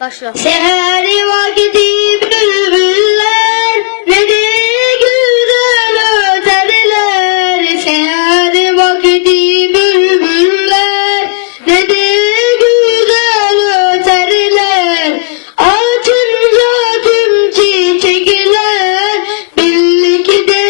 Başla. Seheri var gidip bülbüller ne de güzel öterler. Seheri var gidip bülbüller ne de güzel öterler. Altın zatım çiçekler belli ki de.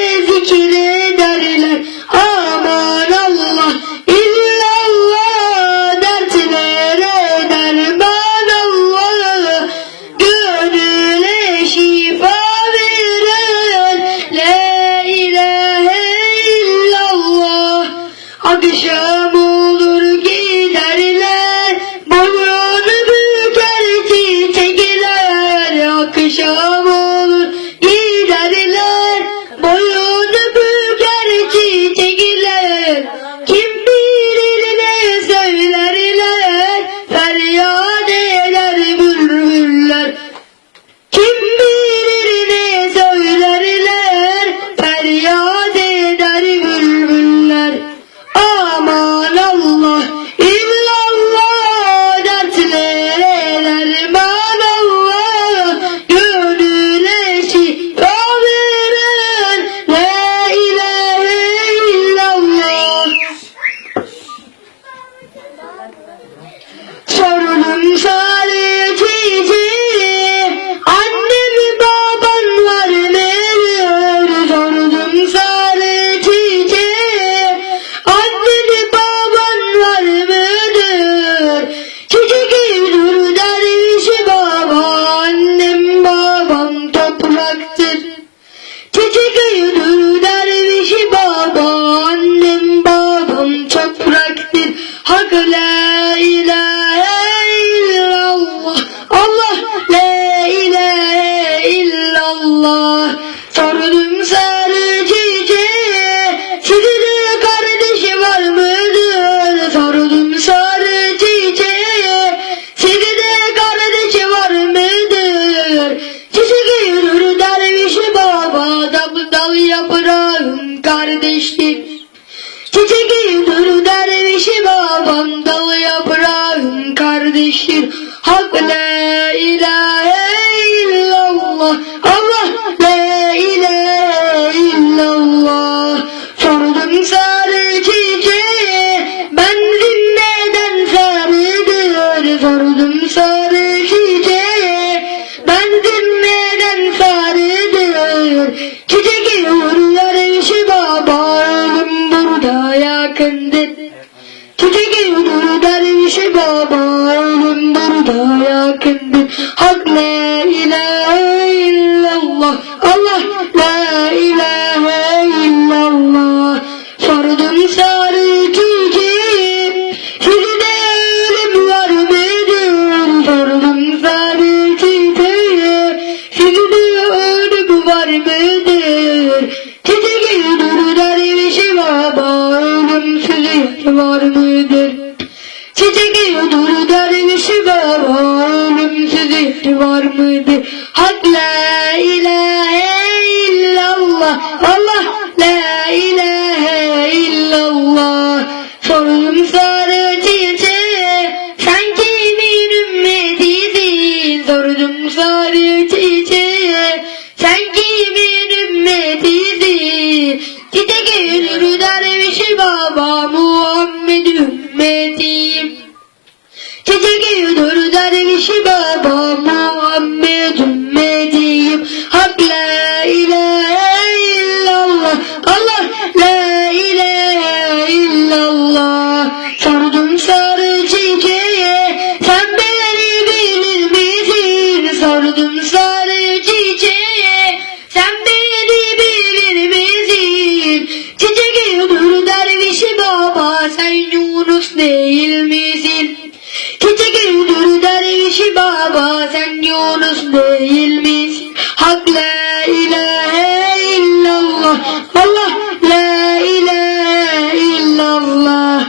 বন্ধ var mıdır? Çiçek yiyordur dervişi var, ölümsüz ihtimal mı? değil misin? Küçük yürür dervişi baba sen Yunus değil misin? Hak la ilahe illallah Allah la ilahe illallah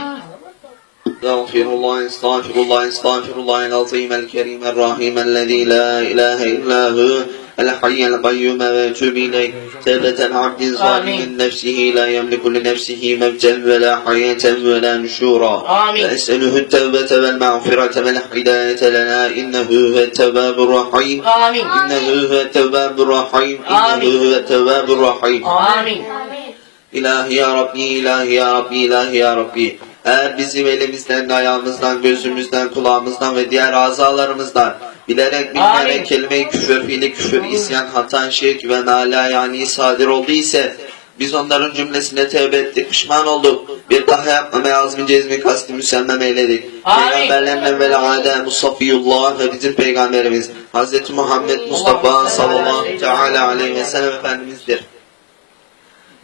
Estağfirullah, estağfirullah, estağfirullah el-azim el-kerim el-rahim el-lezi la ilahe illahu الحي القيوم وأتوب إليك توبة عبد ظالم نفسه لا يملك لنفسه موتا ولا حياة ولا نشورا آمين. فأسأله التوبة والمغفرة والهداية لنا إنه هو التواب الرحيم Amin. إنه هو التواب الرحيم إنه هو التواب الرحيم Amin. İlahi ya Rabbi, ilahi ya Rabbi, ilahi ya Rabbi. Eğer bizim elimizden, ayağımızdan, gözümüzden, kulağımızdan ve diğer azalarımızdan bilerek bilmeyerek kelime-i küfür, fiili küfür, isyan, hatan, şirk ve nala yani sadir oldu ise biz onların cümlesine tevbe ettik, pişman olduk. Bir daha yapmamaya azmi cezmi kasti müsemmem eyledik. Peygamberlerin evvela Adem, Musafiyullah ve bizim peygamberimiz Hz. Muhammed Mustafa sallallahu aleyhi ve sellem Efendimiz'dir.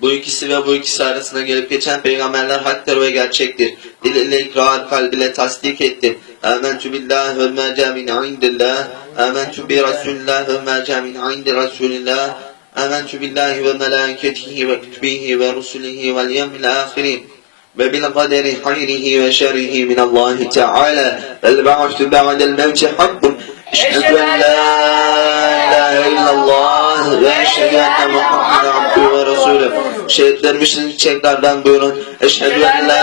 Bu ikisi ve bu ikisi arasında gelip geçen peygamberler haktır ve gerçektir. Dil ile ikrar, kalb ile tasdik etti. Âmentü billahi ve mâ câ min indillah. Âmentü bi Resulillah ve mâ câ min indi Resulillah. Âmentü billahi ve melâiketihi ve kütübihi ve rusulihi vel yevmil âhirin. ve bil kaderi hayrihi ve şerrihi min Allah Teala. El ba'su ba'del mevti hakkun. Eşhedü en la eşhedü enne Muhammeden abdühü ve resulü. Şehitlermişsiniz tekrardan buyurun. Eşhedü en la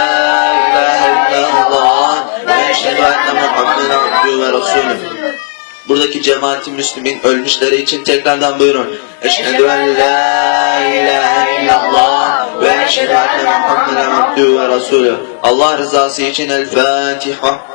ilahe illallah ve eşhedü enne Muhammeden abdühü ve resulü. Buradaki cemaati Müslümin ölmüşleri için tekrardan buyurun. Eşhedü en la ilahe illallah ve eşhedü enne Muhammeden abdühü ve resulü. Allah rızası için El Fatiha.